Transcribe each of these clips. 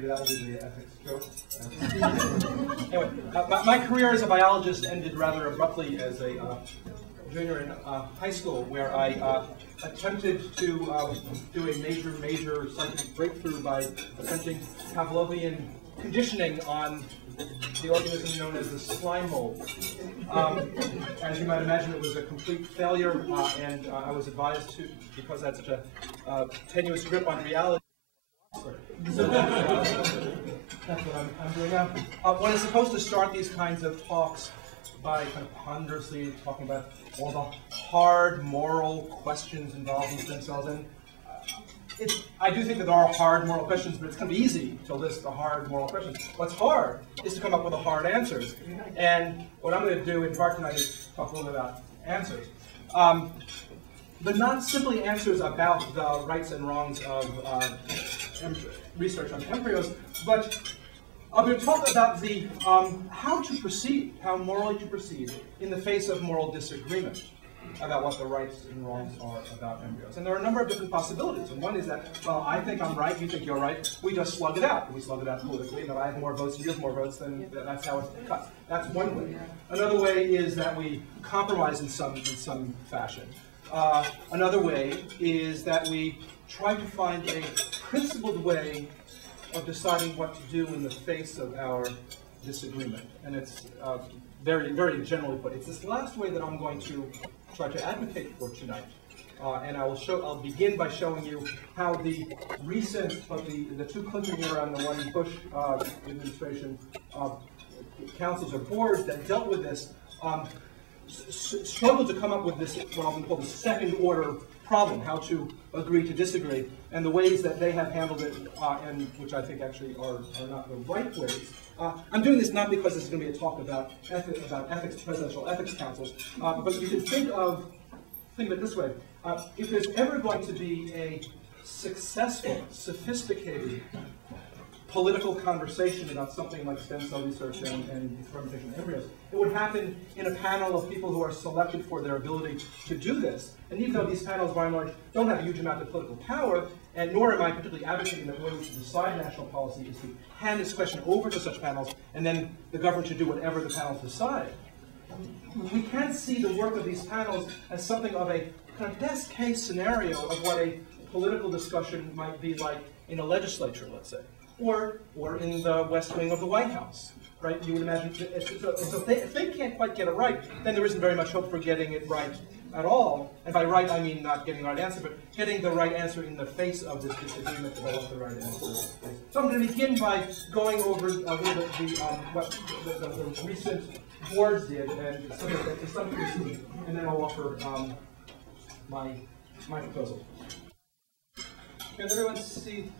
maybe that will be the ethics joke. Anyway, my career as a biologist ended rather abruptly as a junior in high school, where I attempted to do a major scientific breakthrough by attempting Pavlovian conditioning on the organism known as the slime mold. As you might imagine, it was a complete failure, and I was advised to, because I had such a tenuous grip on reality. So that's what I'm doing now. One is supposed to start these kinds of talks by kind of ponderously talking about all the hard moral questions involved in stem cells, and I do think that there are hard moral questions, but it's going to be easy to list the hard moral questions. What's hard is to come up with the hard answers, and what I'm going to do in part tonight is talk a little bit about answers. But not simply answers about the rights and wrongs of research on embryos, but I'm going to talk about the how to proceed, how morally to proceed in the face of moral disagreement about what the rights and wrongs are about embryos. And there are a number of different possibilities. And one is that, well, I think I'm right, you think you're right, we just slug it out. We slug it out politically, and if I have more votes and you have more votes, then that's how it cuts. That's one way. Another way is that we compromise in some fashion. Another way is that we try to find a principled way of deciding what to do in the face of our disagreement. And it's very generally put. It's this last way that I'm going to try to advocate for tonight. And I'll begin by showing you how the recent, the two Clinton era and the one Bush administration councils or boards that dealt with this struggled to come up with this, what I'm going to call the second order problem, how to agree to disagree, and the ways that they have handled it, and which I think actually are not the right ways. I'm doing this not because this is going to be a talk about ethics, presidential ethics councils, but you can think of it this way. If there's ever going to be a successful, sophisticated political conversation about something like stem cell research and experimentation in embryos, it would happen in a panel of people who are selected for their ability to do this. And even though these panels, by and large, don't have a huge amount of political power, and nor am I particularly advocating that the way we should decide national policy is to hand this question over to such panels, and then the government should do whatever the panels decide. We can see the work of these panels as something of a kind of best case scenario of what a political discussion might be like in a legislature, let's say, or in the West Wing of the White House, right? You would imagine, so if they can't quite get it right, then there isn't very much hope for getting it right at all. And by right, I mean not getting the right answer, but getting the right answer in the face of this disagreement about what the right answer is. So I'm going to begin by going over a little bit what the recent boards did, and to some degree, and then I'll offer my proposal. Can everyone see?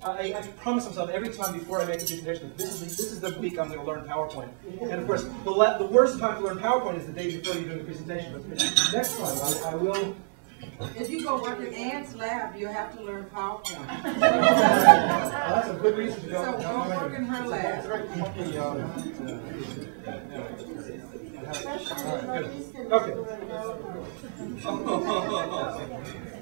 I promise myself every time before I make a presentation, this is the week I'm going to learn PowerPoint. And of course, the worst time to learn PowerPoint is the day before you're doing the presentation. But next time, I will. If you go work in Ann's lab, you have to learn PowerPoint. That's a good reason to go. So go work in her lab. It's very funky. Okay.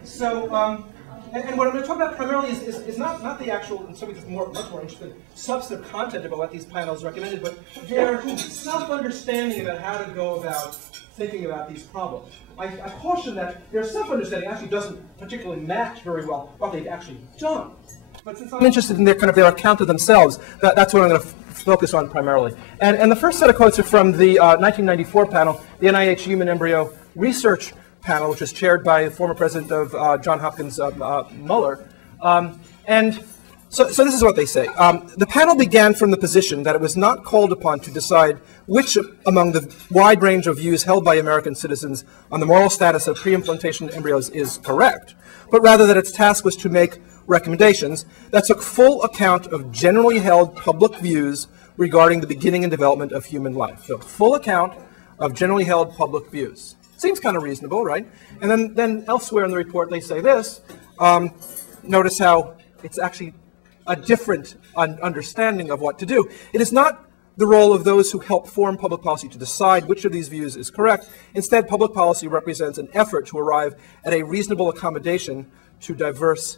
So. And what I'm going to talk about primarily is not the actual, and something that's much more interesting, substantive content about what these panels recommended, but their self-understanding about how to go about thinking about these problems. I caution that their self-understanding actually doesn't particularly match very well what they've actually done. But since I'm interested in their account of themselves, that's what I'm going to focus on primarily. And the first set of quotes are from the 1994 panel, the NIH Human Embryo Research panel, which was chaired by the former president of Johns Hopkins, Muller. And so this is what they say. The panel began from the position that it was not called upon to decide which among the wide range of views held by American citizens on the moral status of pre-implantation embryos is correct, but rather that its task was to make recommendations that took full account of generally held public views regarding the beginning and development of human life. So full account of generally held public views. Seems kind of reasonable, right? And then elsewhere in the report they say this. Notice how it's actually a different understanding of what to do. It is not the role of those who help form public policy to decide which of these views is correct. Instead, public policy represents an effort to arrive at a reasonable accommodation to diverse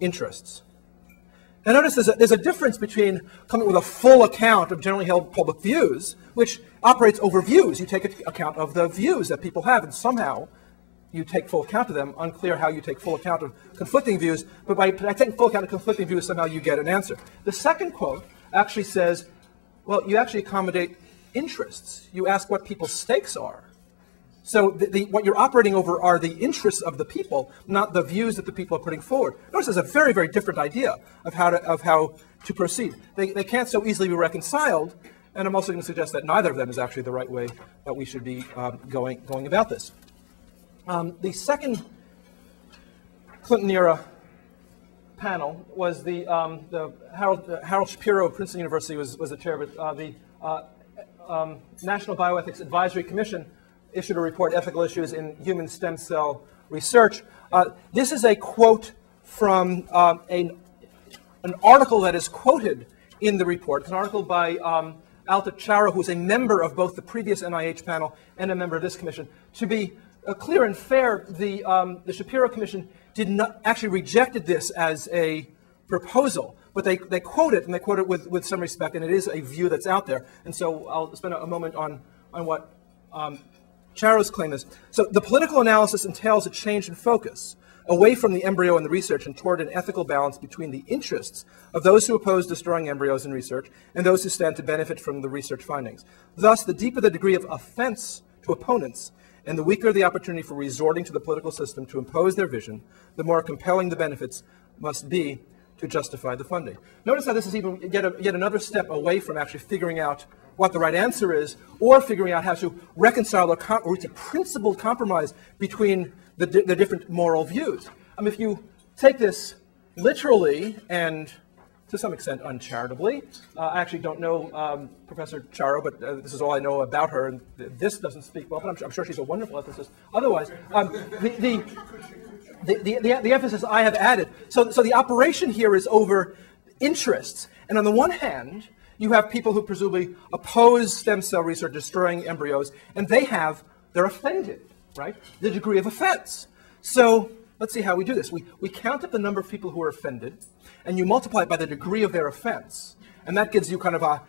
interests. And notice there's a difference between coming with a full account of generally held public views, which operates over views. You take account of the views that people have, and somehow you take full account of them. Unclear how you take full account of conflicting views, but by taking full account of conflicting views, somehow you get an answer. The second quote actually says, well, you actually accommodate interests. You ask what people's stakes are. So what you're operating over are the interests of the people, not the views that the people are putting forward. Notice there's a very, very different idea of how to proceed. They can't so easily be reconciled, and I'm also going to suggest that neither of them is actually the right way that we should be going about this. The second Clinton-era panel was the Harold Shapiro of Princeton University was the chair, but the National Bioethics Advisory Commission issued a report, Ethical Issues in Human Stem Cell Research. This is a quote from an article that is quoted in the report. It's an article by Alta Charo, who is a member of both the previous NIH panel and a member of this commission. To be clear and fair, the Shapiro Commission did not actually rejected this as a proposal, but they quote it, and they quote it with some respect, and it is a view that's out there. And so I'll spend a moment on what Charo's claim is. So the political analysis entails a change in focus away from the embryo and the research and toward an ethical balance between the interests of those who oppose destroying embryos in research and those who stand to benefit from the research findings. Thus, the deeper the degree of offense to opponents and the weaker the opportunity for resorting to the political system to impose their vision, the more compelling the benefits must be to justify the funding. Notice how this is even yet another step away from actually figuring out what the right answer is, or figuring out how to reconcile or reach a principled compromise between the different moral views. If you take this literally and to some extent uncharitably, I actually don't know Professor Charo, but this is all I know about her, and this doesn't speak well, but I'm sure she's a wonderful ethicist. Otherwise, the emphasis I have added. So the operation here is over interests, and on the one hand, you have people who presumably oppose stem cell research, destroying embryos, and they're offended, right? The degree of offense. So let's see how we do this. We count up the number of people who are offended, and you multiply it by the degree of their offense, and that gives you kind of a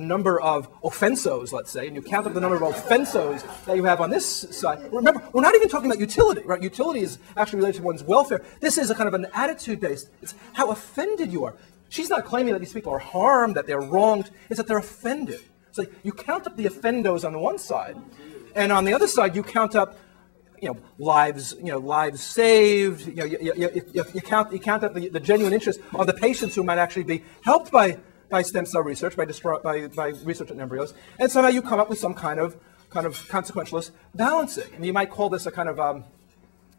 number of offensos, let's say, and you count up the number of offensos that you have on this side. Remember, we're not even talking about utility, right? Utility is actually related to one's welfare. This is a kind of an attitude-based. It's how offended you are. She's not claiming that these people are harmed, that they're wronged. It's that they're offended. So you count up the offendos on the one side, and on the other side, you count up, lives saved. You count up the genuine interest of the patients who might actually be helped by stem cell research, by research on embryos, and somehow you come up with some kind of consequentialist balancing. And you might call this a kind of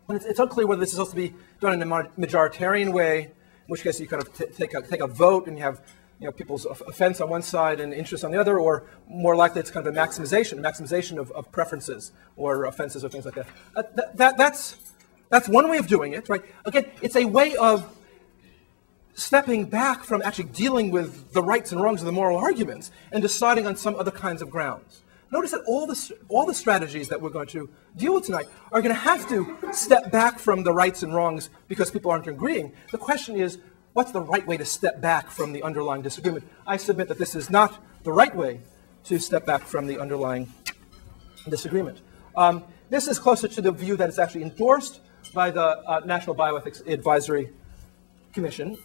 it's unclear whether this is supposed to be done in a majoritarian way, in which case you kind of take a vote and you have people's offense on one side and interest on the other, or more likely it's kind of a maximization of preferences or offenses or things like that. That's one way of doing it, right? Again, it's a way of stepping back from actually dealing with the rights and wrongs of the moral arguments and deciding on some other kinds of grounds. Notice that all the strategies that we're going to deal with tonight are going to have to step back from the rights and wrongs because people aren't agreeing. The question is, what's the right way to step back from the underlying disagreement? I submit that this is not the right way to step back from the underlying disagreement. This is closer to the view that is actually endorsed by the National Bioethics Advisory Commission.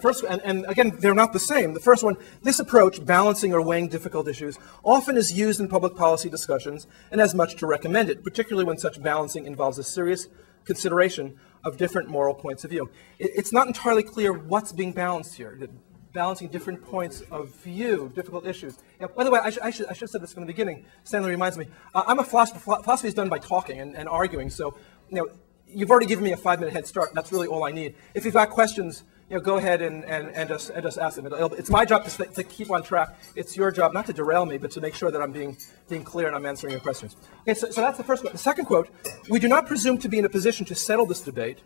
First, and again, they're not the same. The first one, this approach, balancing or weighing difficult issues, often is used in public policy discussions and has much to recommend it, particularly when such balancing involves a serious consideration of different moral points of view. It's not entirely clear what's being balanced here. Balancing different points of view, difficult issues. By the way, I should have said this from the beginning. Stanley reminds me. I'm a philosopher. Philosophy is done by talking and arguing. So, you've already given me a 5-minute head start. That's really all I need. If you've got questions, go ahead and just ask them. It's my job to keep on track. It's your job not to derail me, but to make sure that I'm being clear and I'm answering your questions. Okay, so that's the first quote. The second quote: we do not presume to be in a position to settle this debate.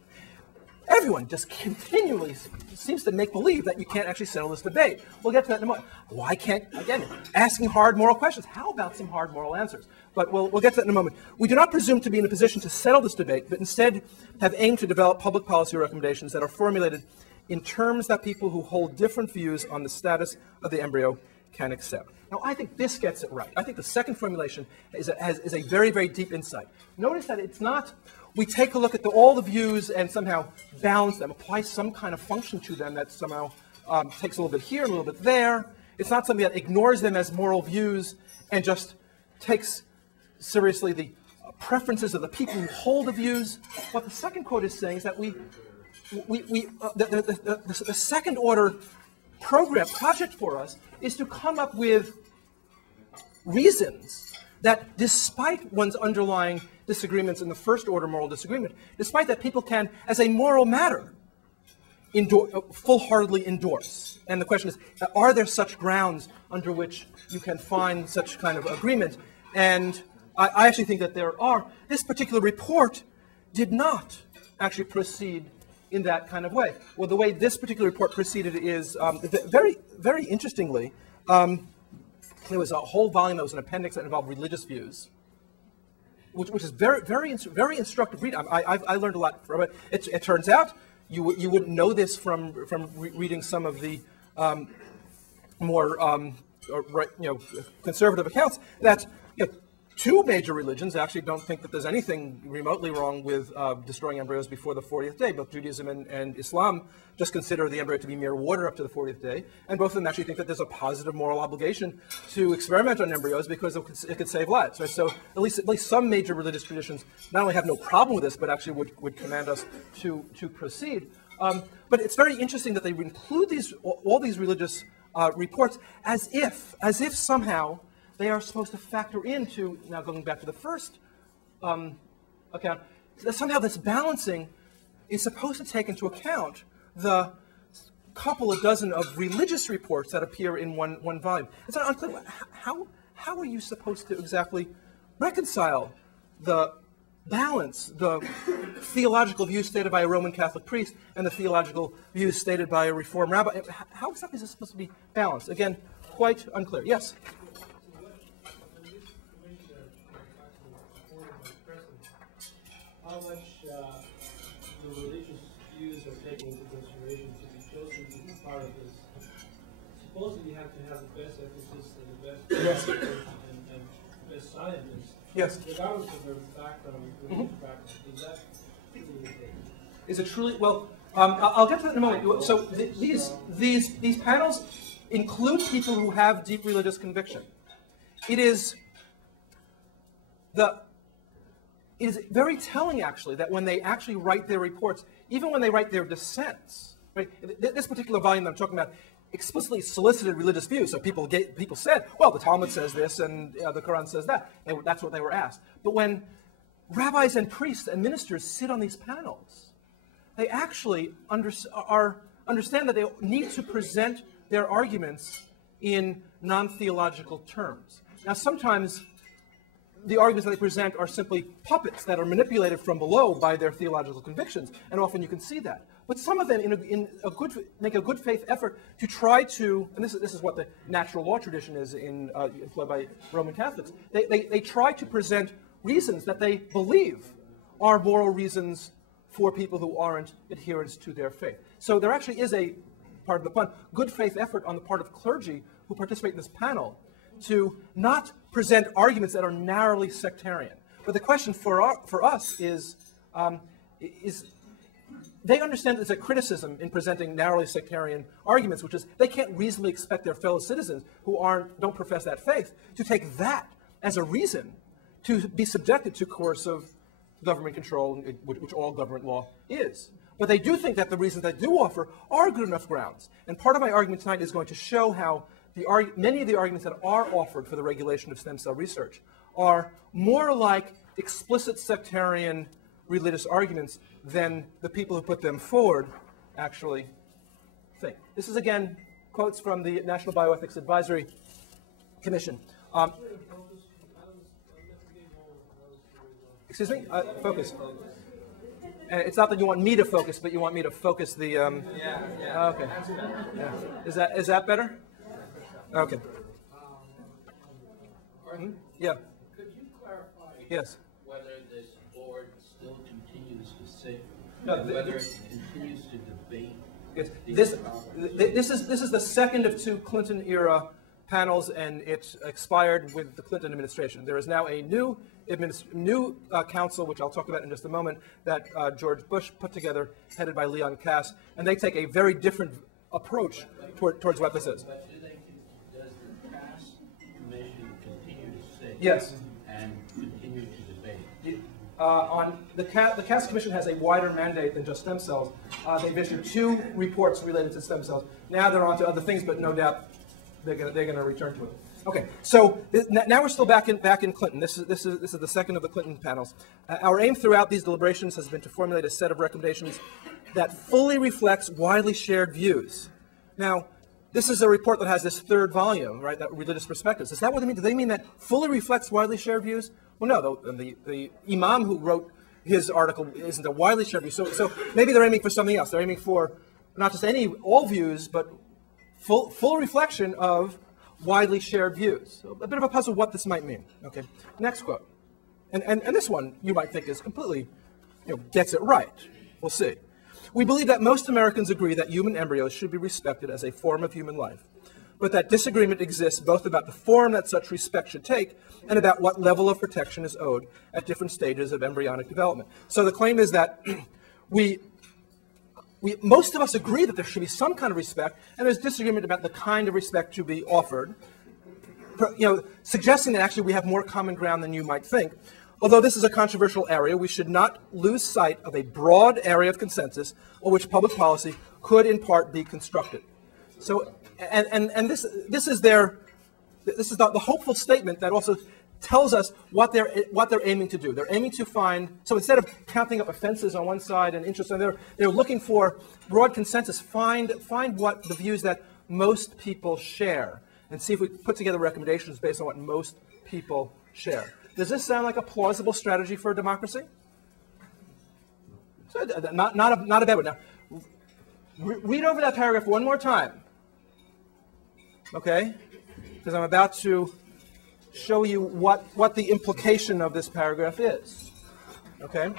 Everyone just continually seems to make believe that you can't actually settle this debate. We'll get to that in a moment. Why can't, again, asking hard moral questions. How about some hard moral answers? But we'll get to that in a moment. We do not presume to be in a position to settle this debate, but instead have aimed to develop public policy recommendations that are formulated in terms that people who hold different views on the status of the embryo can accept. Now, I think this gets it right. I think the second formulation is a very, very deep insight. Notice that it's not, we take a look at all the views and somehow balance them, apply some kind of function to them that somehow takes a little bit here, a little bit there. It's not something that ignores them as moral views and just takes seriously the preferences of the people who hold the views. What the second quote is saying is that the second order project for us is to come up with reasons that despite one's underlying disagreements in the first order moral disagreement, despite that people can, as a moral matter, full-heartedly endorse. And the question is, are there such grounds under which you can find such kind of agreement? And I actually think that there are. This particular report did not actually proceed in that kind of way. Well, the way this particular report proceeded is very, very interestingly, there was a whole volume that was an appendix that involved religious views, which is very, very, very instructive reading. I learned a lot from it. It turns out you wouldn't know this from reading some of the more conservative accounts that two major religions actually don't think that there's anything remotely wrong with destroying embryos before the 40th day. Both Judaism and Islam just consider the embryo to be mere water up to the 40th day, and both of them actually think that there's a positive moral obligation to experiment on embryos because it could save lives. Right? So at least some major religious traditions not only have no problem with this, but actually would command us to proceed. But it's very interesting that they include all these religious reports as if somehow they are supposed to factor into, now going back to the first account, somehow this balancing is supposed to take into account the couple of dozen of religious reports that appear in one volume. It's not unclear. How are you supposed to exactly reconcile the balance, the theological views stated by a Roman Catholic priest and the theological views stated by a Reformed rabbi? How exactly is this supposed to be balanced? Again, quite unclear. Yes? How much the religious views are taken into consideration to be chosen to be part of this? Supposedly you have to have the best ethicists and the best and best scientists. Yes. Regardless of their background, religious background. Is that truly the case? Is it truly? Well, I'll get to that in a moment. So these panels include people who have deep religious conviction. It is very telling, actually, that when they actually write their reports, even when they write their dissents, right? This particular volume that I'm talking about explicitly solicited religious views. So people said, well, the Talmud says this and the Quran says that. That's what they were asked. But when rabbis and priests and ministers sit on these panels, they actually understand that they need to present their arguments in non-theological terms. Now, sometimes the arguments that they present are simply puppets that are manipulated from below by their theological convictions, and often you can see that. But some of them make a good faith effort to try to, and this is what the natural law tradition is employed by Roman Catholics, they try to present reasons that they believe are moral reasons for people who aren't adherents to their faith. So there actually is a, part of the pun, good faith effort on the part of clergy who participate in this panel to not present arguments that are narrowly sectarian. But the question for us is they understand there's a criticism in presenting narrowly sectarian arguments, which is they can't reasonably expect their fellow citizens who don't profess that faith to take that as a reason to be subjected to coercive government control, which all government law is. But they do think that the reasons they do offer are good enough grounds. And part of my argument tonight is going to show how many of the arguments that are offered for the regulation of stem cell research are more like explicit sectarian religious arguments than the people who put them forward actually think. This is, again, quotes from the National Bioethics Advisory Commission. Excuse me? Focus. And it's not that you want me to focus, but you want me to focus the... Yeah. Okay. Yeah. Is that better? Okay. Yeah. Could you clarify yes. whether this board still continues to sit, No, whether it continues to debate This is the second of two Clinton-era panels, and it expired with the Clinton administration. There is now a new council, which I'll talk about in just a moment, that George Bush put together, headed by Leon Cass, and they take a very different approach towards what this is. But does the Cass Commission continue to sit Yes. and continue to debate? The Cass Commission has a wider mandate than just stem cells. They've issued 2 reports related to stem cells. Now they're on to other things, but no doubt they're going to return to it. Okay, so now we're still back in Clinton. This is the second of the Clinton panels. Our aim throughout these deliberations has been to formulate a set of recommendations that fully reflects widely shared views. Now, this is a report that has this 3rd volume, right? That religious perspectives. Is that what they mean? Do they mean that fully reflects widely shared views? Well, no. The imam who wrote his article isn't a widely shared view. So maybe they're aiming for something else. They're aiming for not just all views, but full reflection of widely shared views. So a bit of a puzzle what this might mean. Okay, next quote. And this one you might think is completely, gets it right. We'll see. We believe that most Americans agree that human embryos should be respected as a form of human life, but that disagreement exists both about the form that such respect should take and about what level of protection is owed at different stages of embryonic development. So the claim is that most of us agree that there should be some kind of respect, and there's disagreement about the kind of respect to be offered, suggesting that actually we have more common ground than you might think. Although this is a controversial area, we should not lose sight of a broad area of consensus on which public policy could in part be constructed. So, and this is the hopeful statement that also tells us what they're aiming to do. They're aiming to find, so instead of counting up offenses on one side and interests on the other, they're looking for broad consensus, find what the views that most people share, and see if we put together recommendations based on what most people share. Does this sound like a plausible strategy for a democracy? So, not a bad one. Now, read over that paragraph one more time, okay? Because I'm about to show you what the implication of this paragraph is, okay?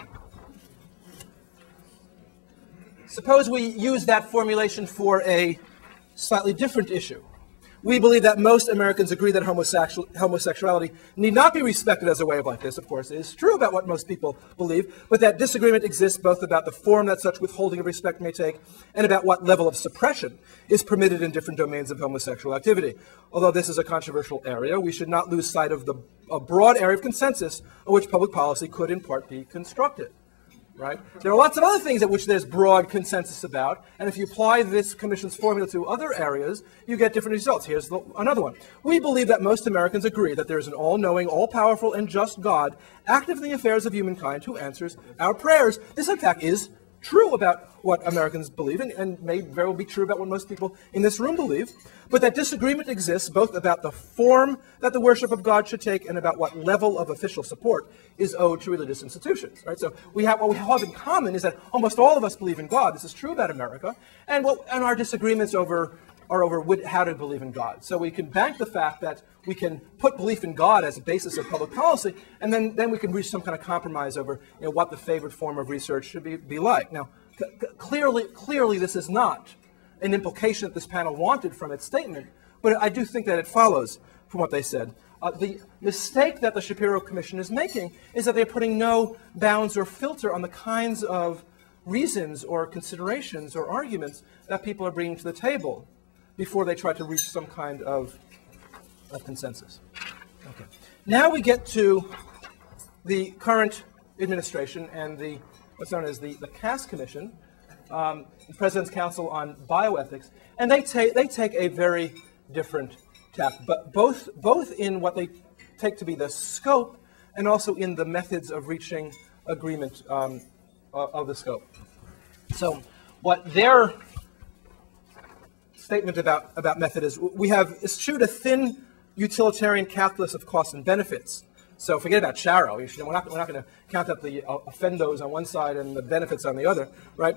Suppose we use that formulation for a slightly different issue. We believe that most Americans agree that homosexuality need not be respected as a way of life. This, of course, is true about what most people believe, but that disagreement exists both about the form that such withholding of respect may take and about what level of suppression is permitted in different domains of homosexual activity. Although this is a controversial area, we should not lose sight of a broad area of consensus on which public policy could in part be constructed. Right? There are lots of other things at which there's broad consensus about, and if you apply this commission's formula to other areas, you get different results. Here's another one. We believe that most Americans agree that there is an all-knowing, all-powerful, and just God active in the affairs of humankind who answers our prayers. This, in fact, is true about what Americans believe, and may very well be true about what most people in this room believe, but that disagreement exists both about the form that the worship of God should take and about what level of official support is owed to religious institutions. Right? So what we have in common is that almost all of us believe in God. This is true about America, and our disagreements are over how to believe in God. So we can bank the fact that we can put belief in God as a basis of public policy, and then we can reach some kind of compromise over what the favored form of research should be like. Now, clearly this is not an implication that this panel wanted from its statement, but I do think that it follows from what they said. The mistake that the Shapiro Commission is making is that they're putting no bounds or filter on the kinds of reasons or considerations or arguments that people are bringing to the table before they try to reach some kind of consensus. Okay. Now we get to the current administration and what's known as the Cass Commission, the President's Council on Bioethics, and they take a very different tack, but both in what they take to be the scope and also in the methods of reaching agreement of the scope. So what their statement about method is, we have eschewed a thin utilitarian calculus of costs and benefits. So forget about Sharo. We're not going to count up the offendos on one side and the benefits on the other, right?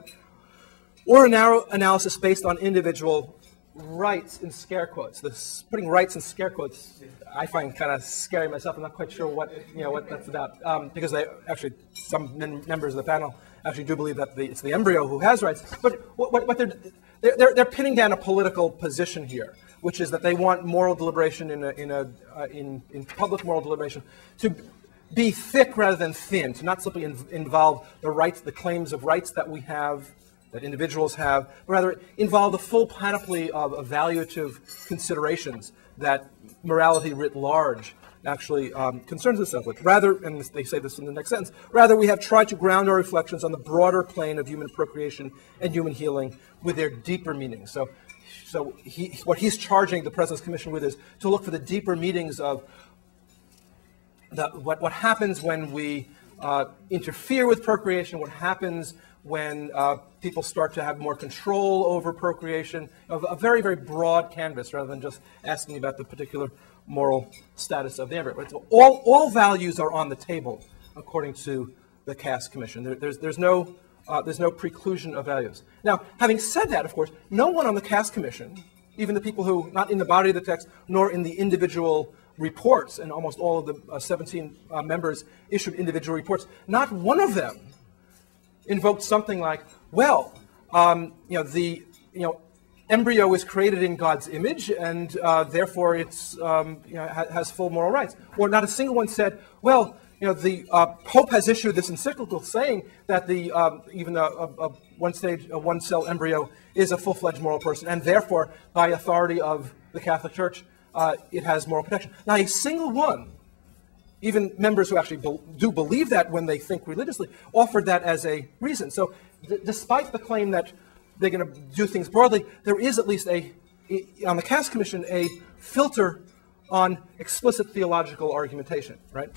Or a narrow analysis based on individual rights in scare quotes. Putting rights in scare quotes, I find kind of scary myself. I'm not quite sure what that's about, because some members of the panel actually do believe that it's the embryo who has rights. But they're pinning down a political position here, which is that they want moral deliberation in public moral deliberation to be thick rather than thin, to not simply involve the rights, the claims of rights that we have, that individuals have, but rather involve the full panoply of evaluative considerations that morality writ large actually concerns itself with. Rather, and they say this in the next sentence, rather we have tried to ground our reflections on the broader plane of human procreation and human healing with their deeper meanings. So what he's charging the President's Commission with is to look for the deeper meanings of what happens when we interfere with procreation, what happens when people start to have more control over procreation, a very, very broad canvas rather than just asking about the particular moral status of the embryo. Right? So all values are on the table according to the Cass Commission. There's no preclusion of values. Now, having said that, of course, no one on the Cass Commission, even the people who, not in the body of the text, nor in the individual reports, and almost all of the 17 members issued individual reports, not one of them invoked something like, well, the embryo is created in God's image, and therefore it's has full moral rights. Or not a single one said, well, the Pope has issued this encyclical saying that even a one-cell embryo is a full-fledged moral person, and therefore, by authority of the Catholic Church, it has moral protection. Not a single one, even members who actually do believe that when they think religiously, offered that as a reason. So despite the claim that they're going to do things broadly, there is at least on the Cass Commission, a filter on explicit theological argumentation, right?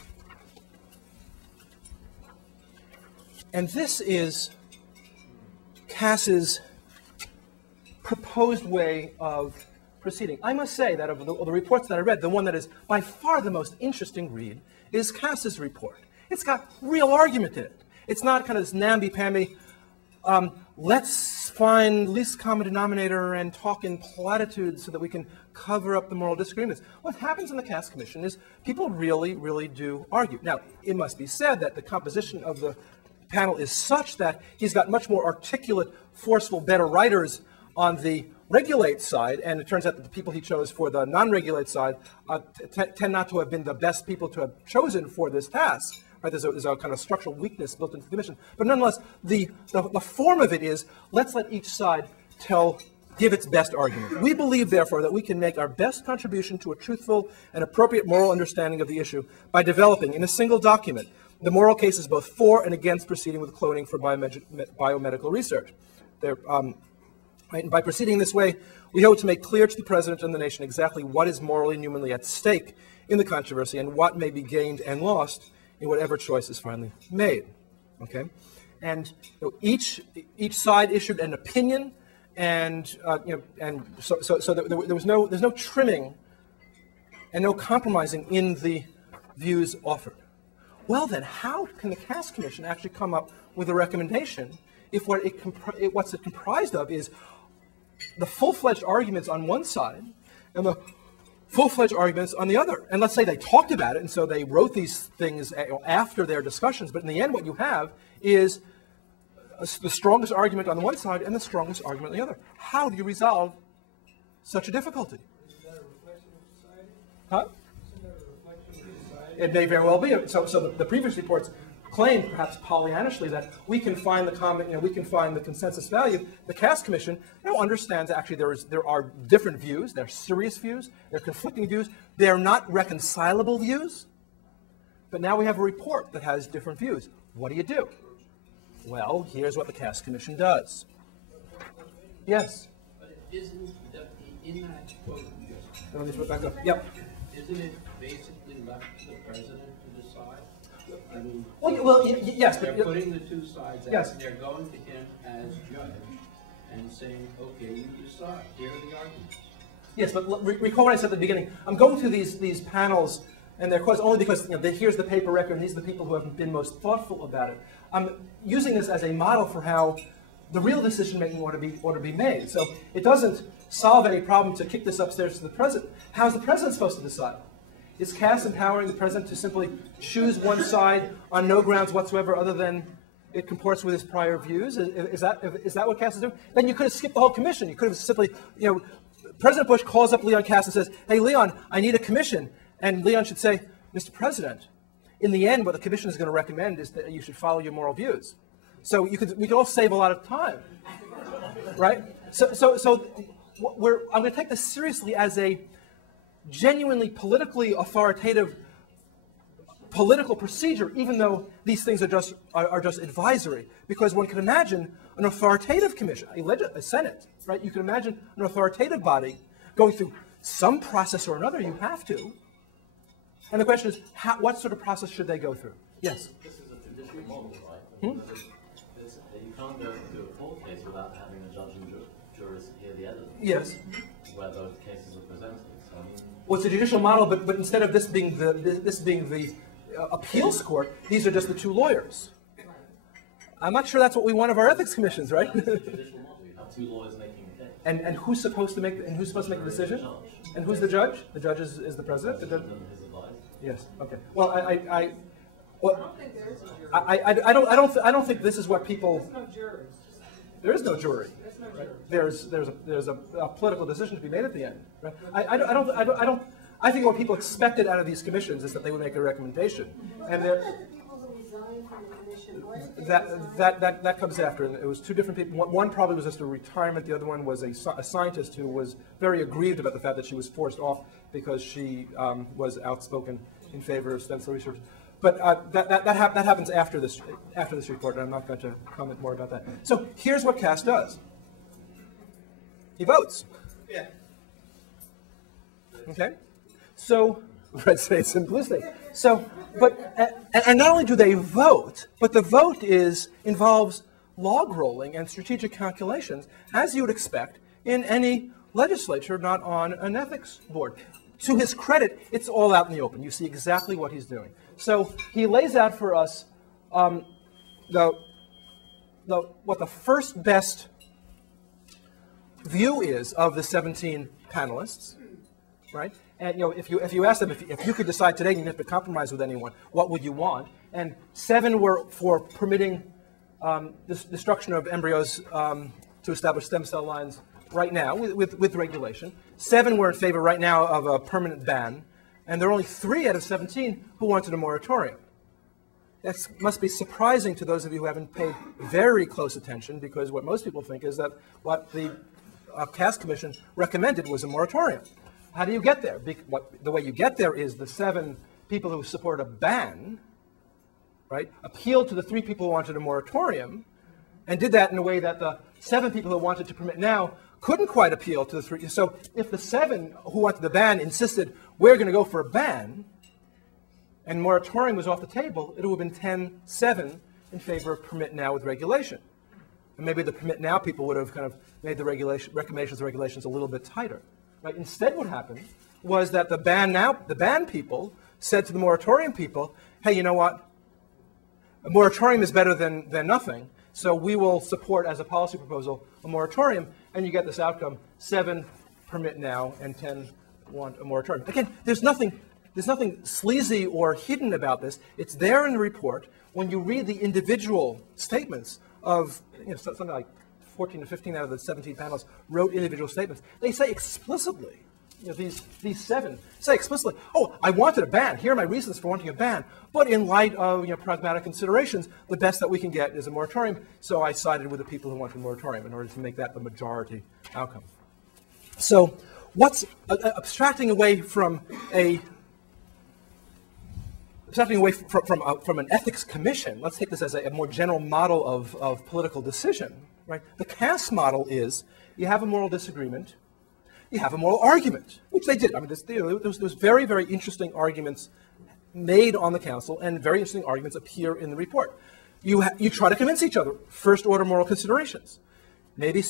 And this is Cass's proposed way of proceeding. I must say that of the reports that I read, the one that is by far the most interesting read is Cass's report. It's got real argument in it. It's not kind of this namby-pamby, let's find least common denominator and talk in platitudes so that we can cover up the moral disagreements. What happens in the Cass Commission is people really, really do argue. Now, it must be said that the composition of the panel is such that he's got much more articulate, forceful, better writers on the regulate side, and it turns out that the people he chose for the non-regulate side tend not to have been the best people to have chosen for this task. Right? There's a kind of structural weakness built into the commission. But nonetheless, the form of it is, let's let each side give its best argument. We believe, therefore, that we can make our best contribution to a truthful and appropriate moral understanding of the issue by developing, in a single document, the moral cases both for and against proceeding with cloning for biomedical research. And by proceeding this way, we hope to make clear to the President and the nation exactly what is morally and humanly at stake in the controversy and what may be gained and lost in whatever choice is finally made. Okay, and each side issued an opinion, and so there's no trimming and no compromising in the views offered. Well, then, how can the Cass Commission actually come up with a recommendation if what's it comprised of is the full-fledged arguments on one side and the full-fledged arguments on the other? And let's say they talked about it, and so they wrote these things after their discussions, but in the end what you have is the strongest argument on the one side and the strongest argument on the other. How do you resolve such a difficulty? Is that a reflection of society? Huh? Isn't that a reflection of society? It may very well be. So the previous reports claimed, perhaps Pollyannishly, that we can find the consensus value. The Cass Commission understands actually there are different views. There are serious views. There are conflicting views. They are not reconcilable views. But now we have a report that has different views. What do you do? Well, here's what the Cass Commission does. Yes. But isn't in that quote Let me put it back up. Yep. isn't it basically left to the president to decide? I mean, yes, they're but putting the two sides out, yes. and they're going to him as judge and saying, okay, you decide. Here are the arguments. Yes, but recall what I said at the beginning. I'm going through these panels, and they're only because here's the paper record, and these are the people who have been most thoughtful about it. I'm using this as a model for how the real decision-making ought to be made. So it doesn't solve any problem to kick this upstairs to the president. How's the president supposed to decide? Is Cass empowering the president to simply choose one side on no grounds whatsoever other than it comports with his prior views. Is that what Cass is doing? Then you could have skipped the whole commission. You could have simply, President Bush calls up Leon Cass and says, hey, Leon, I need a commission. And Leon should say, Mr. President, in the end, what the commission is going to recommend is that you should follow your moral views. So we could all save a lot of time, right? So I'm going to take this seriously as a genuinely politically authoritative political procedure, even though these things are just advisory, because one can imagine an authoritative commission, a Senate, right? You can imagine an authoritative body going through some process or another. You have to, and the question is, what sort of process should they go through? Yes. This is a traditional model, right? You can't go through a court case without having a judge and jurors hear the evidence. Yes. Where those cases are presented. So, well, it's a judicial model, but instead of this being the appeals court, these are just the two lawyers. I'm not sure that's what we want of our ethics commissions, right? That's the judicial model. You have two lawyers making a case. And who's supposed to make the decision? And who's the judge? The judge is the president. The judge? His advisor. Yes. Okay. Well, I don't think there is a jury. I don't think this is what people. There's no jury. There is no jury. There's no jury. There's a political decision to be made at the end. Right? I think what people expected out of these commissions is that they would make a recommendation, and that comes after. And it was two different people. One probably was just a retirement. The other one was a scientist who was very aggrieved about the fact that she was forced off because she was outspoken in favor of stem cell research. But that happens after this report, and I'm not going to comment more about that. So here's what Cass does. He votes. Yeah. Okay. So red states and blue states. So, and not only do they vote, but the vote involves log rolling and strategic calculations, as you would expect in any legislature not on an ethics board. To his credit, it's all out in the open. You see exactly what he's doing. So he lays out for us what the first best view is of the 17 panelists, right? And if you ask them if you could decide today you didn't have to compromise with anyone, what would you want? And 7 were for permitting this destruction of embryos to establish stem cell lines right now with regulation. 7 were in favor right now of a permanent ban, and there are only 3 out of 17 who wanted a moratorium. That must be surprising to those of you who haven't paid very close attention, because what most people think is that what the Cass Commission recommended was a moratorium. How do you get there? The way you get there is the 7 people who support a ban, right, appealed to the 3 people who wanted a moratorium, and did that in a way that the 7 people who wanted to permit now couldn't quite appeal to the 3. So if the 7 who wanted the ban insisted, we're going to go for a ban, and moratorium was off the table, it would have been 10-7 in favor of permit now with regulation. And maybe the permit now people would have kind of made the regulations a little bit tighter. Right? Instead, what happened was that the ban people said to the moratorium people, hey, you know what? A moratorium is better than nothing, so we will support as a policy proposal a moratorium, and you get this outcome: 7 permit now and 10 want a moratorium. Again, there's nothing sleazy or hidden about this. It's there in the report. When you read the individual statements of something like 14 to 15 out of the 17 panelists wrote individual statements, they say explicitly, these 7 say explicitly, oh, I wanted a ban. Here are my reasons for wanting a ban. But in light of pragmatic considerations, the best that we can get is a moratorium. So I sided with the people who wanted a moratorium in order to make that the majority outcome. So what's abstracting away from an ethics commission? Let's take this as a more general model of political decision. Right? The Cass model is you have a moral disagreement, you have a moral argument, which they did. I mean, there's very, very interesting arguments made on the council, and very interesting arguments appear in the report. You try to convince each other, first order moral considerations. Maybe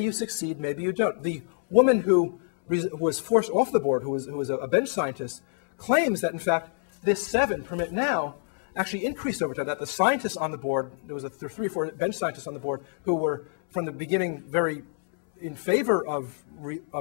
you succeed, maybe you don't. The woman who was forced off the board, who was a bench scientist, claims that in fact this 7 permit now actually increased over time, that the scientists on the board, there were 3 or 4 bench scientists on the board who were from the beginning very in favor of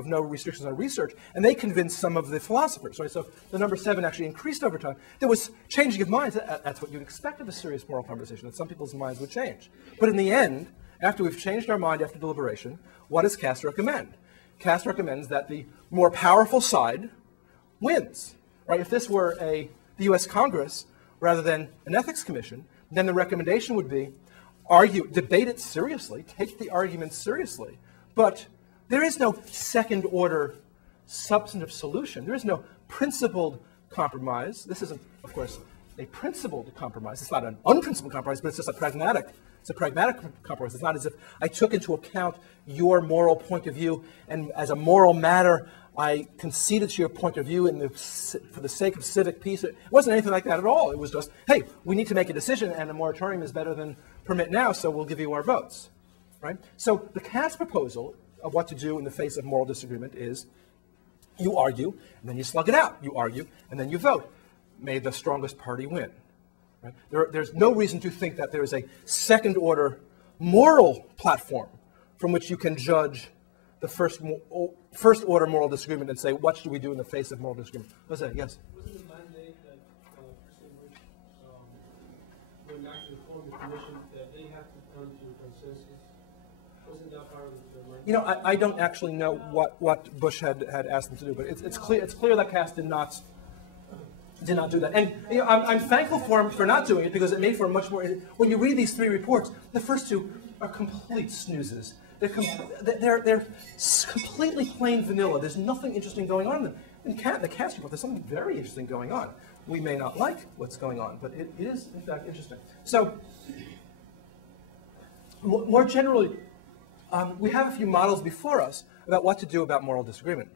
no restrictions on research, and they convinced some of the philosophers, right? So the number 7 actually increased over time. There was changing of minds. That's what you'd expect of a serious moral conversation, that some people's minds would change. But in the end, after we've changed our mind after deliberation, what does Cass recommend? Cass recommends that the more powerful side wins, right? If this were the U.S. Congress rather than an ethics commission, then the recommendation would be debate it seriously, take the arguments seriously, but there is no second-order substantive solution. There is no principled compromise. This isn't, of course, a principled compromise. It's not an unprincipled compromise, but it's just a pragmatic. It's a pragmatic compromise. It's not as if I took into account your moral point of view, and as a moral matter, I conceded to your point of view for the sake of civic peace. It wasn't anything like that at all. It was just, hey, we need to make a decision, and a moratorium is better than permit now, so we'll give you our votes, right? So the Cass proposal of what to do in the face of moral disagreement is you argue, and then you slug it out. You argue, and then you vote. May the strongest party win. Right? There's no reason to think that there is a second-order moral platform from which you can judge the first-order moral disagreement and say, what should we do in the face of moral disagreement? What's that? Yes? Wasn't the mandate that President Bush, when actually formed the commission, that they have to come to consensus? Wasn't that part of the mandate? You know, I don't actually know what Bush had asked them to do, but it's clear that Cass did not do that. And you know, I'm thankful for him for not doing it, because it made for a much more, when you read these 3 reports, the first 2 are complete snoozes. They're completely plain vanilla. There's nothing interesting going on in them. In the Cass report, there's something very interesting going on. We may not like what's going on, but it is, in fact, interesting. So, more generally, we have a few models before us about what to do about moral disagreement.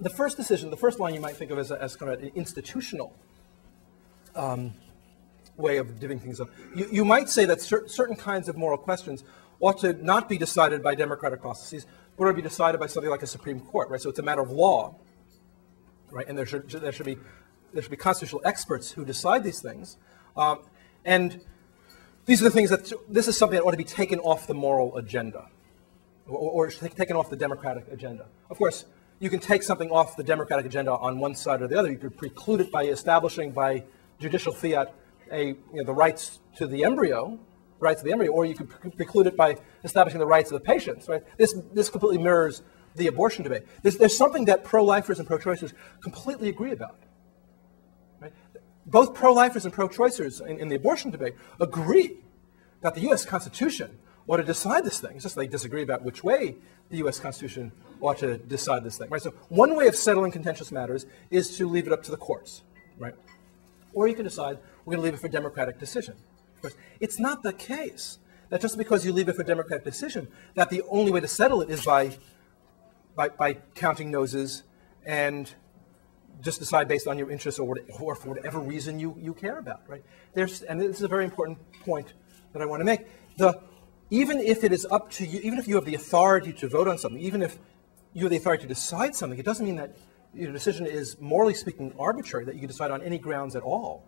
The first decision, the first line you might think of as kind of an institutional way of doing things up. You might say that certain kinds of moral questions ought to not be decided by democratic processes, but ought to be decided by something like a Supreme Court, right? So it's a matter of law, right? And there should be constitutional experts who decide these things, and these are the things this is something that ought to be taken off the moral agenda, or taken off the democratic agenda. Of course, you can take something off the democratic agenda on one side or the other. You could preclude it by establishing by judicial fiat the rights to the embryo, or you could preclude it by establishing the rights of the patients. Right? This completely mirrors the abortion debate. There's something that pro-lifers and pro-choicers completely agree about. Right? Both pro-lifers and pro-choicers in the abortion debate agree that the U.S. Constitution ought to decide this thing. It's just they disagree about which way the U.S. Constitution ought to decide this thing. Right? So one way of settling contentious matters is to leave it up to the courts. Right? Or you can decide we're going to leave it for democratic decision. Of course, it's not the case that just because you leave it for democratic decision, that the only way to settle it is by counting noses and just decide based on your interests or for whatever reason you care about. Right? And this is a very important point that I want to make. Even if it is up to you, even if you have the authority to vote on something, even if you have the authority to decide something, it doesn't mean that your decision is, morally speaking, arbitrary, that you can decide on any grounds at all.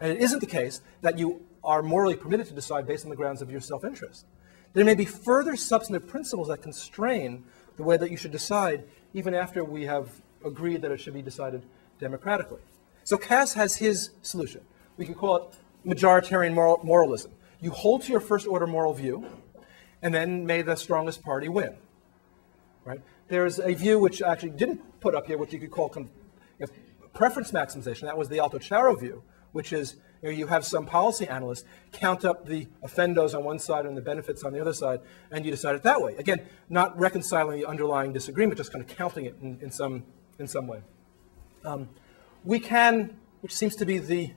And it isn't the case that you are morally permitted to decide based on the grounds of your self-interest. There may be further substantive principles that constrain the way that you should decide, even after we have agreed that it should be decided democratically. So Cass has his solution. We can call it majoritarian moralism. You hold to your first-order moral view, and then may the strongest party win. Right? There's a view which I actually didn't put up here, which you could call preference maximization. That was the Alto-Charo view, which is you have some policy analysts count up the offerendos on one side and the benefits on the other side, and you decide it that way. Again, not reconciling the underlying disagreement, just kind of counting it in some way. We can, which seems to be the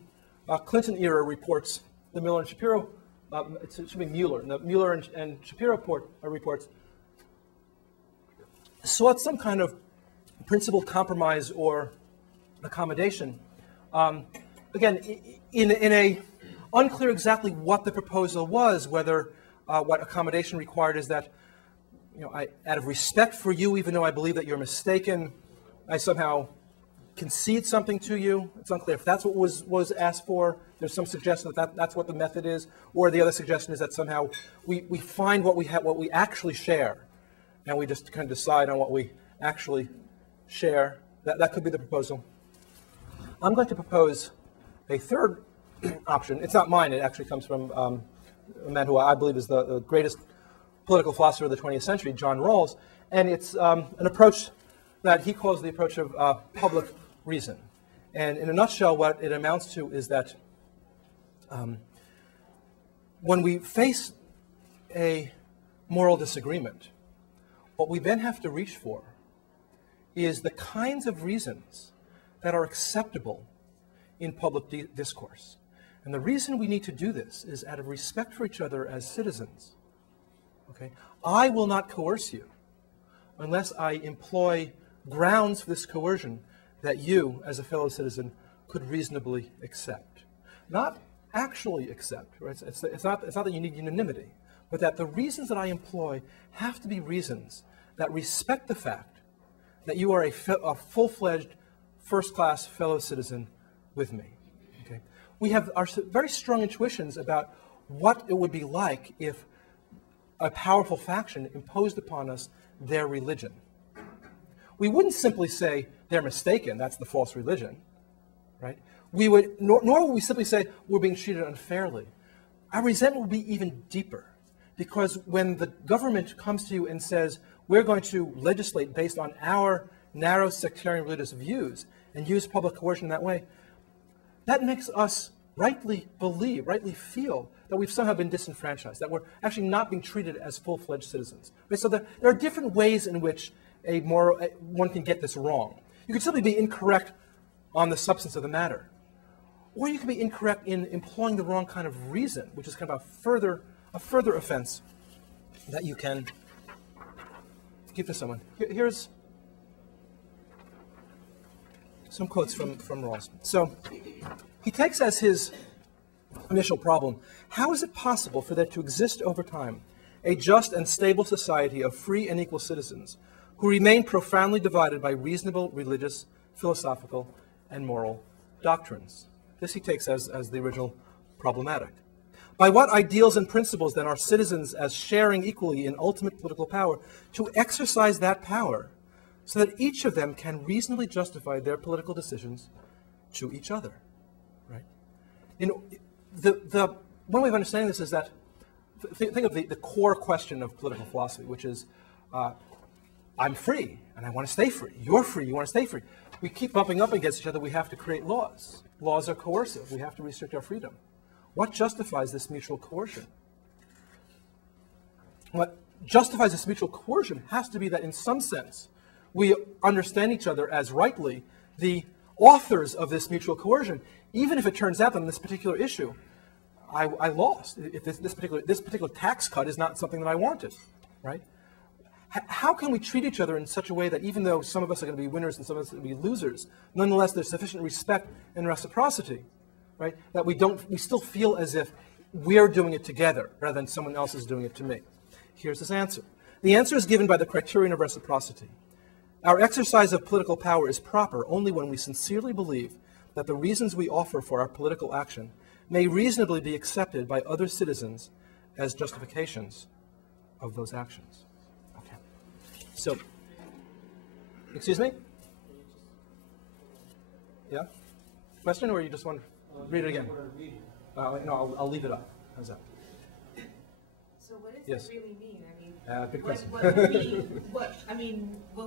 Clinton era reports, the Miller and Shapiro. It should be Mueller. The Mueller and Shapiro reports sought some kind of principled compromise or accommodation. Again, in a unclear exactly what the proposal was, whether what accommodation required is that, out of respect for you, even though I believe that you're mistaken, I somehow concede something to you. It's unclear if that's what was asked for. There's some suggestion that that's what the method is, or the other suggestion is that somehow we find what we actually share, and we just kind of decide on what we actually share. That could be the proposal. I'm going to propose a third option. It's not mine. It actually comes from a man who I believe is the greatest political philosopher of the 20th century, John Rawls, and it's an approach that he calls the approach of public reason. And in a nutshell, what it amounts to is that when we face a moral disagreement, what we then have to reach for is the kinds of reasons that are acceptable in public discourse. And the reason we need to do this is out of respect for each other as citizens. Okay? I will not coerce you unless I employ grounds for this coercion that you, as a fellow citizen, could reasonably accept. Not actually accept, right? It's not that you need unanimity, but that the reasons that I employ have to be reasons that respect the fact that you are a full-fledged, first-class fellow citizen with me. Okay? We have our very strong intuitions about what it would be like if a powerful faction imposed upon us their religion. We wouldn't simply say they're mistaken, that's the false religion, right? We would, nor would we simply say we're being treated unfairly. Our resentment would be even deeper, because when the government comes to you and says, we're going to legislate based on our narrow sectarian religious views and use public coercion in that way, that makes us rightly believe, rightly feel that we've somehow been disenfranchised, that we're actually not being treated as full-fledged citizens. Right? So there are different ways in which one can get this wrong. You could simply be incorrect on the substance of the matter. Or you can be incorrect in employing the wrong kind of reason, which is kind of a further offense that you can give to someone. Here's some quotes from Rawls. So he takes as his initial problem, how is it possible for there to exist over time a just and stable society of free and equal citizens who remain profoundly divided by reasonable religious, philosophical, and moral doctrines? This he takes as the original problematic. By what ideals and principles then are citizens, as sharing equally in ultimate political power, to exercise that power so that each of them can reasonably justify their political decisions to each other? Right? One way of understanding this is that, think of the core question of political philosophy, which is, I'm free, and I want to stay free. You're free, you want to stay free. We keep bumping up against each other, we have to create laws. Laws are coercive, we have to restrict our freedom. What justifies this mutual coercion? What justifies this mutual coercion has to be that in some sense, we understand each other as rightly the authors of this mutual coercion, even if it turns out that on this particular issue, I lost. If this particular tax cut is not something that I wanted, right? How can we treat each other in such a way that even though some of us are going to be winners and some of us are going to be losers, nonetheless there's sufficient respect and reciprocity, right? That we still feel as if we're doing it together rather than someone else is doing it to me. Here's his answer. The answer is given by the criterion of reciprocity. Our exercise of political power is proper only when we sincerely believe that the reasons we offer for our political action may reasonably be accepted by other citizens as justifications of those actions. Okay. So, excuse me? Yeah? Question, or you just want to read it again? No, I'll leave it up. How's that? So what does Yes. that really mean? I mean, Good question. what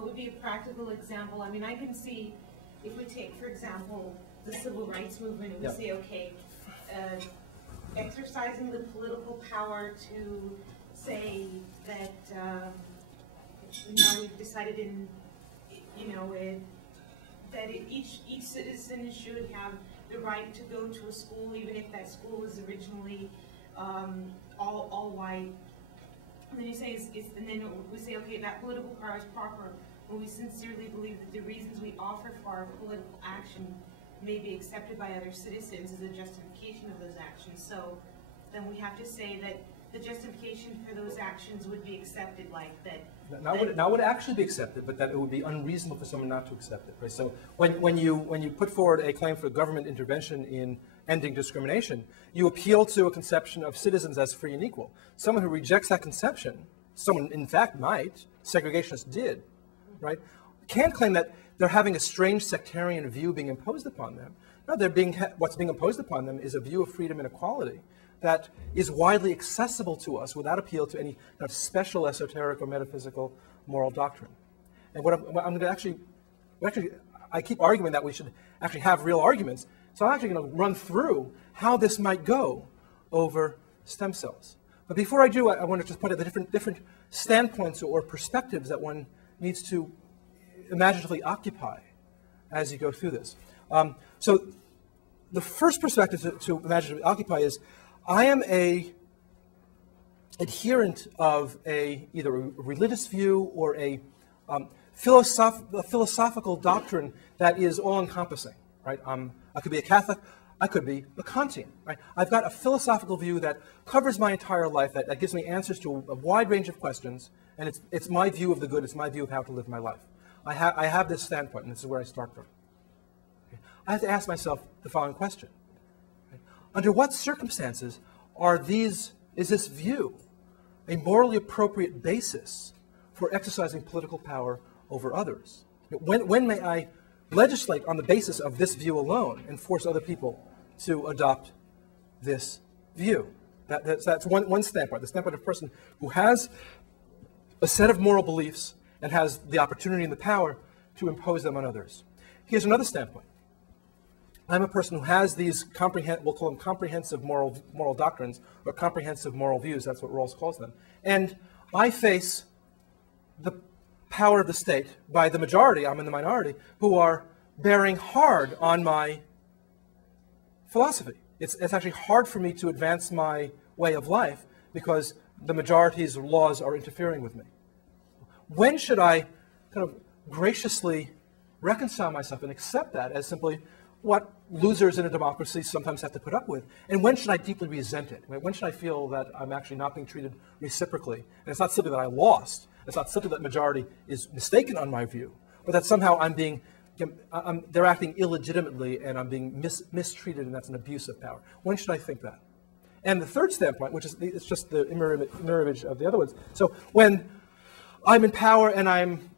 would be a practical example? I mean, I can see if we take, for example, the civil rights movement, and we Yep. say, okay, exercising the political power to say that, we've decided each citizen should have the right to go to a school, even if that school was originally all white. And then you say, and then we say, okay, that political power is proper when we sincerely believe that the reasons we offer for our political action may be accepted by other citizens as a justification of those actions. So then we have to say that the justification for those actions would be accepted, like that. Not would actually be accepted, but that it would be unreasonable for someone not to accept it. Right? So when you put forward a claim for government intervention in ending discrimination, you appeal to a conception of citizens as free and equal. Someone who rejects that conception, someone in fact might, segregationists did, right, can't claim that they're having a strange sectarian view being imposed upon them. No, what's being imposed upon them is a view of freedom and equality that is widely accessible to us without appeal to any kind of special esoteric or metaphysical moral doctrine. And what I'm going to actually, I keep arguing that we should actually have real arguments, so I'm actually going to run through how this might go over stem cells. But before I do, I want to just point out the different standpoints or perspectives that one needs to imaginatively occupy as you go through this. So the first perspective to imaginatively occupy is, I am a adherent of either a religious view or a philosophical doctrine that is all-encompassing, right? I could be a Catholic, I could be a Kantian, right? I've got a philosophical view that covers my entire life, that gives me answers to a wide range of questions, and it's my view of the good, it's my view of how to live my life. I have this standpoint, and this is where I start from. Okay. I have to ask myself the following question. Under what circumstances is this view a morally appropriate basis for exercising political power over others? When may I legislate on the basis of this view alone and force other people to adopt this view? That's one standpoint, the standpoint of a person who has a set of moral beliefs and has the opportunity and the power to impose them on others. Here's another standpoint. I'm a person who has these we'll call them comprehensive moral doctrines, or comprehensive moral views, that's what Rawls calls them. And I face the power of the state by the majority, I'm in the minority, who are bearing hard on my philosophy. It's actually hard for me to advance my way of life because the majority's laws are interfering with me. When should I kind of graciously reconcile myself and accept that as simply what losers in a democracy sometimes have to put up with? And when should I deeply resent it? When should I feel that I'm actually not being treated reciprocally? And it's not simply that I lost. It's not simply that the majority is mistaken on my view, but that somehow they're acting illegitimately and I'm being mistreated, and that's an abuse of power. When should I think that? And the third standpoint, which is it's just the mirror image of the other ones. So when I'm in power and I'm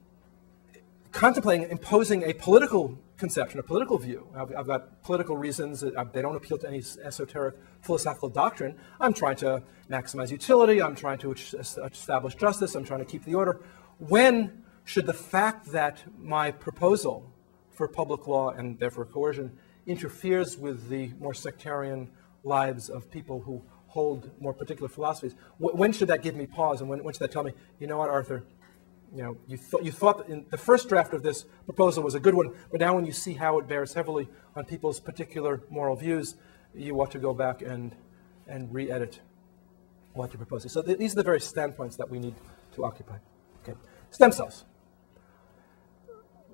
contemplating imposing a political conception, a political view. I've got political reasons. They don't appeal to any esoteric philosophical doctrine. I'm trying to maximize utility. I'm trying to establish justice. I'm trying to keep the order. When should the fact that my proposal for public law and therefore coercion interferes with the more sectarian lives of people who hold more particular philosophies, when should that give me pause, and when should that tell me, you know what, Arthur, you thought that in the first draft of this proposal was a good one, but now when you see how it bears heavily on people's particular moral views, you ought to go back and re-edit what you're proposing. So these are the various standpoints that we need to occupy. Okay. Stem cells.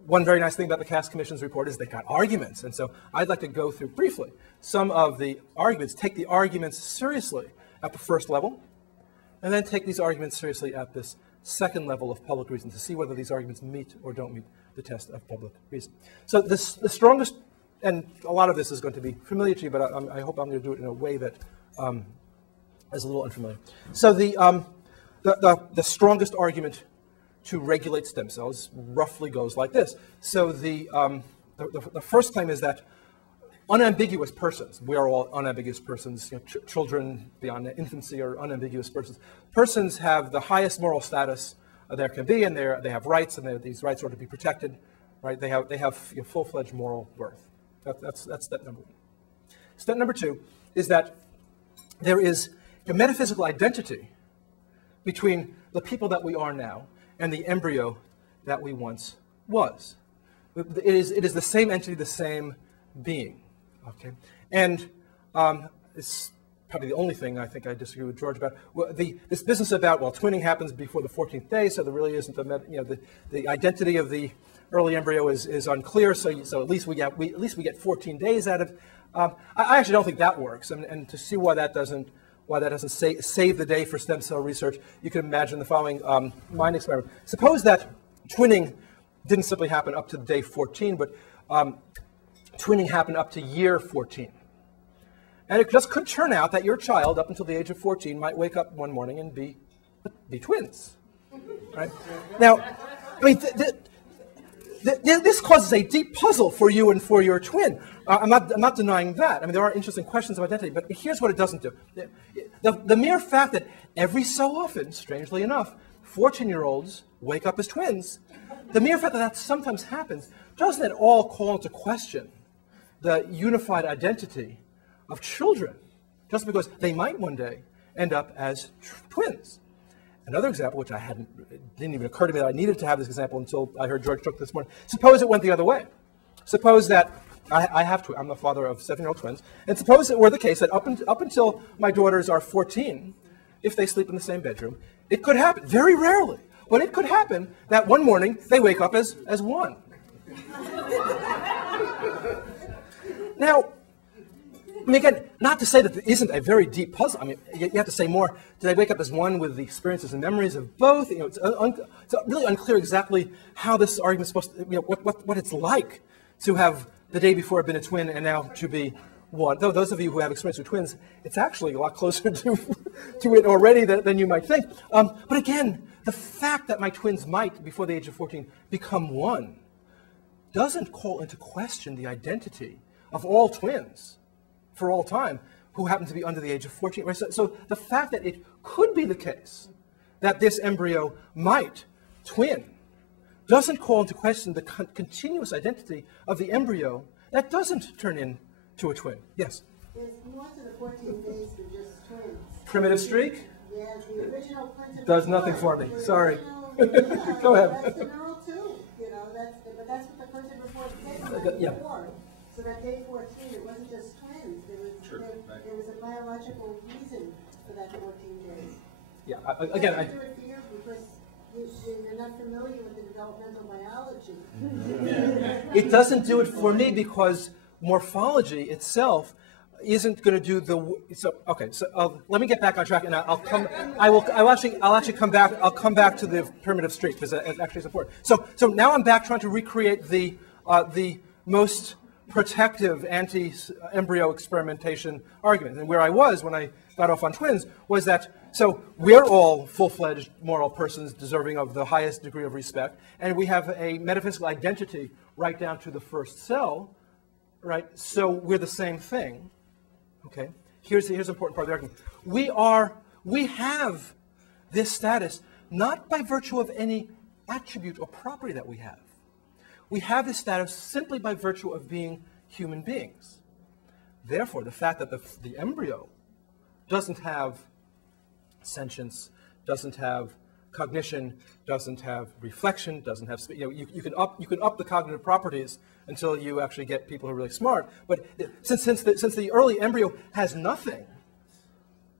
One very nice thing about the Cass Commission's report is they got arguments, and so I'd like to go through briefly some of the arguments, take the arguments seriously at the first level, and then take these arguments seriously at this second level of public reason to see whether these arguments meet or don't meet the test of public reason. So the strongest, and a lot of this is going to be familiar to you, but I hope I'm going to do it in a way that is a little unfamiliar. So the strongest argument to regulate stem cells roughly goes like this. So the first claim is that unambiguous persons, we are all unambiguous persons, children beyond infancy are unambiguous persons. Persons have the highest moral status there can be, and they have rights, and these rights are to be protected, right? They have full-fledged moral worth. That's step number one. Step number two is that there is a metaphysical identity between the people that we are now and the embryo that we once was. It is the same entity, the same being. Okay, and it's probably the only thing I think I disagree with George about. Well, this business about, well, twinning happens before the 14th day, so there really isn't the identity of the early embryo is unclear. So at least we get 14 days out of. I actually don't think that works, and to see why that doesn't why that doesn't save the day for stem cell research, you can imagine the following mind experiment. Suppose that twinning didn't simply happen up to day 14, but twinning happened up to year 14. And it just could turn out that your child, up until the age of 14, might wake up one morning and be twins. Right? Now, I mean, this causes a deep puzzle for you and for your twin. I'm not denying that. I mean, there are interesting questions of identity, but here's what it doesn't do. The mere fact that every so often, strangely enough, 14-year-olds wake up as twins, the mere fact that that sometimes happens doesn't at all call into question the unified identity of children, just because they might one day end up as twins. Another example, which didn't even occur to me that I needed to have this example until I heard George Cook this morning. Suppose it went the other way. Suppose that I'm the father of 7-year-old twins, and suppose it were the case that up until my daughters are 14, if they sleep in the same bedroom, it could happen, very rarely, but it could happen that one morning they wake up as one. Now, I mean, again, not to say that there isn't a very deep puzzle. I mean, you have to say more. Did they wake up as one with the experiences and memories of both? You know, it's really unclear exactly how this argument is supposed to, you know, what it's like to have the day before been a twin and now to be one. Though those of you who have experience with twins, it's actually a lot closer to it already than you might think. But again, the fact that my twins might, before the age of 14, become one doesn't call into question the identity of all twins for all time who happen to be under the age of 14. Right? So the fact that it could be the case that this embryo might twin doesn't call into question the continuous identity of the embryo that doesn't turn into a twin. Yes? There's more to the 14 days than just twins. Primitive streak? Yeah, the original principle does nothing for me. Sorry. Yeah, Go ahead. That's the neural tube, you know, but that's what the principle report said Yeah. before. So that day 14, it wasn't just twins. There was a biological reason for that 14 days. Yeah, again, I do it for you because you're not familiar with the developmental biology. It doesn't do it for me because morphology itself isn't going to do the. So okay, so let me get back on track, and I'll come. I'll actually come back. I'll come back to the primitive streak because it actually is important. So now I'm back trying to recreate the most protective anti-embryo experimentation argument. And where I was when I got off on twins was that, so we're all full-fledged moral persons deserving of the highest degree of respect, and we have a metaphysical identity right down to the first cell, right? So we're the same thing, okay? Here's the important part of the argument. We have this status not by virtue of any attribute or property that we have. We have this status simply by virtue of being human beings. Therefore, the fact that the embryo doesn't have sentience, doesn't have cognition, doesn't have reflection, doesn't have, you can up the cognitive properties until you actually get people who are really smart. But since the early embryo has nothing,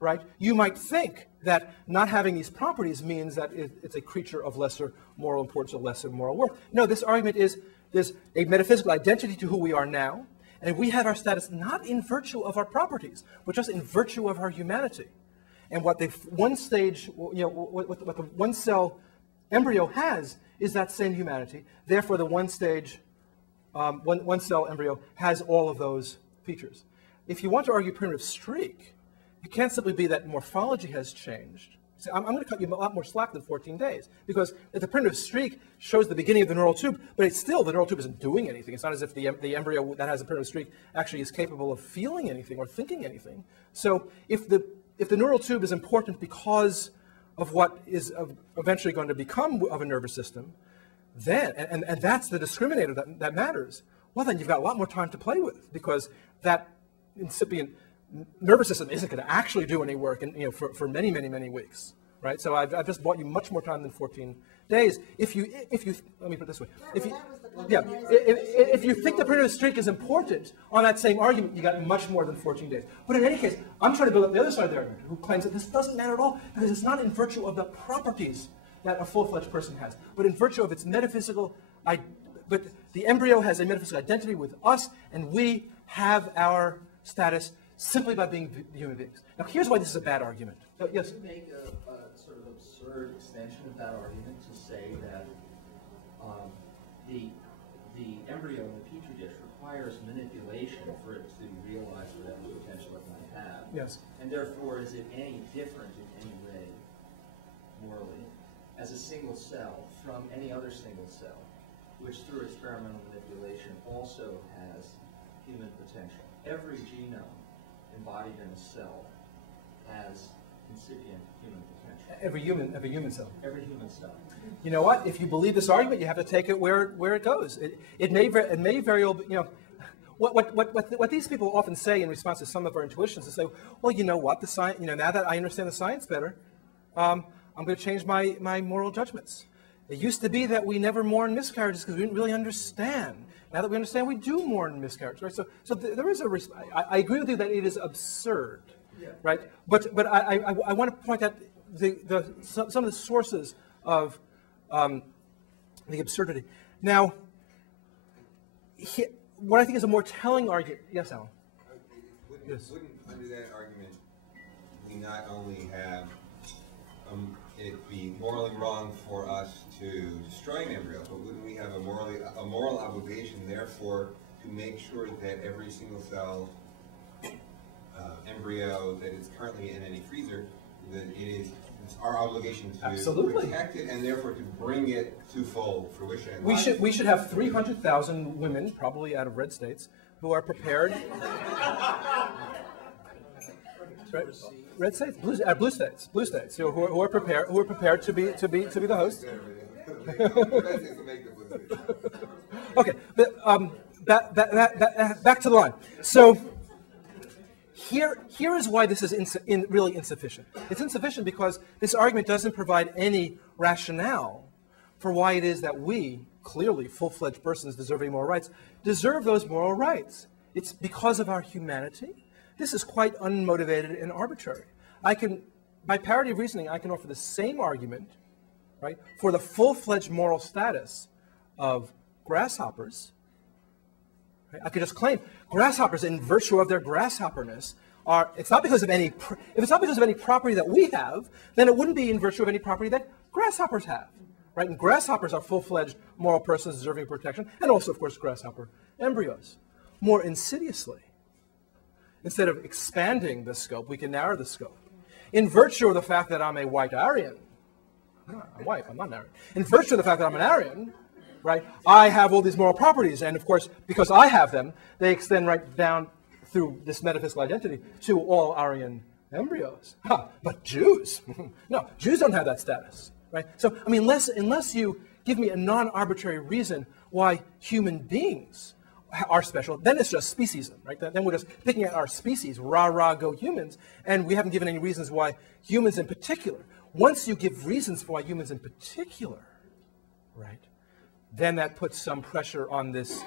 right? You might think that not having these properties means that it's a creature of lesser moral importance or lesser moral worth. No, this argument is there's a metaphysical identity to who we are now, and we have our status not in virtue of our properties, but just in virtue of our humanity. And what the one stage, what the one cell embryo has is that same humanity. Therefore, the one stage, one cell embryo has all of those features. If you want to argue primitive streak, it can't simply be that morphology has changed. See, I'm going to cut you a lot more slack than 14 days, because the primitive streak shows the beginning of the neural tube, but it's still, the neural tube isn't doing anything. It's not as if the embryo that has a primitive streak actually is capable of feeling anything or thinking anything. So if the neural tube is important because of what is eventually going to become of a nervous system, then, and that's the discriminator that matters, well, then you've got a lot more time to play with, because that incipient nervous system isn't going to actually do any work for many, many, many weeks, right? So I've just bought you much more time than 14 days. If you let me put it this way, if you think the primitive streak is important on that same argument, you got much more than 14 days. But in any case, I'm trying to build up the other side of the argument, who claims that this doesn't matter at all because it's not in virtue of the properties that a full-fledged person has, but in virtue of its metaphysical. But the embryo has a metaphysical identity with us, and we have our status simply by being human beings. Now, here's why this is a bad argument. Yes? Could you make a sort of absurd extension of that argument to say that the embryo in the petri dish requires manipulation for it to realize whatever potential it might have? Yes. And therefore, is it any different in any way, morally, as a single cell from any other single cell, which through experimental manipulation also has human potential? Every genome embodied in a cell has incipient human potential. Every human cell. Every human cell. You know what? If you believe this argument, you have to take it where it goes. It may very well, you know, what these people often say in response to some of our intuitions is say, well, you know what? The science, you know, now that I understand the science better, I'm going to change my moral judgments. It used to be that we never mourn miscarriages because we didn't really understand. Now that we understand, we do mourn miscarriages, right? So there is a risk. I agree with you that it is absurd, right? But I want to point out some of the sources of the absurdity. Now, what I think is a more telling argument. Yes, Alan. Wouldn't under that argument we not only have it be morally wrong for us to destroy an embryo, but wouldn't we have a moral obligation, therefore, to make sure that every single cell embryo that is currently in any freezer, that it's our obligation to protect it and therefore to bring it to full fruition? We should have 300,000 women, probably out of red states, who are prepared. Red states, blue states, who are prepared to be the host. Okay, but back to the line. So here is why this is really insufficient. It's insufficient because this argument doesn't provide any rationale for why it is that we, clearly full-fledged persons deserving moral rights, deserve those moral rights. It's because of our humanity. This is quite unmotivated and arbitrary. By parity of reasoning, I can offer the same argument, right, for the full-fledged moral status of grasshoppers. Right? I could just claim grasshoppers, in virtue of their grasshopperness, if it's not because of any property that we have, then it wouldn't be in virtue of any property that grasshoppers have. Right? And grasshoppers are full-fledged moral persons deserving protection, and also, of course, grasshopper embryos. More insidiously, instead of expanding the scope, we can narrow the scope. In virtue of the fact that I'm a white Aryan, I'm white, I'm not an Aryan. In virtue of the fact that I'm an Aryan, right, I have all these moral properties, and of course, because I have them, they extend right down through this metaphysical identity to all Aryan embryos. But Jews, no, Jews don't have that status, right? So, I mean, unless you give me a non-arbitrary reason why human beings are special, then it's just speciesism, right? Then we're just picking at our species, rah, go humans, and we haven't given any reasons why humans in particular. Once you give reasons for why humans in particular, right, then that puts some pressure on this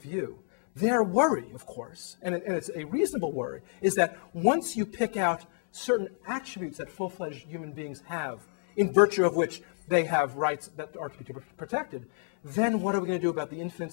view. Their worry, of course, and it's a reasonable worry, is that once you pick out certain attributes that full-fledged human beings have, in virtue of which they have rights that are to be protected, then what are we going to do about the infants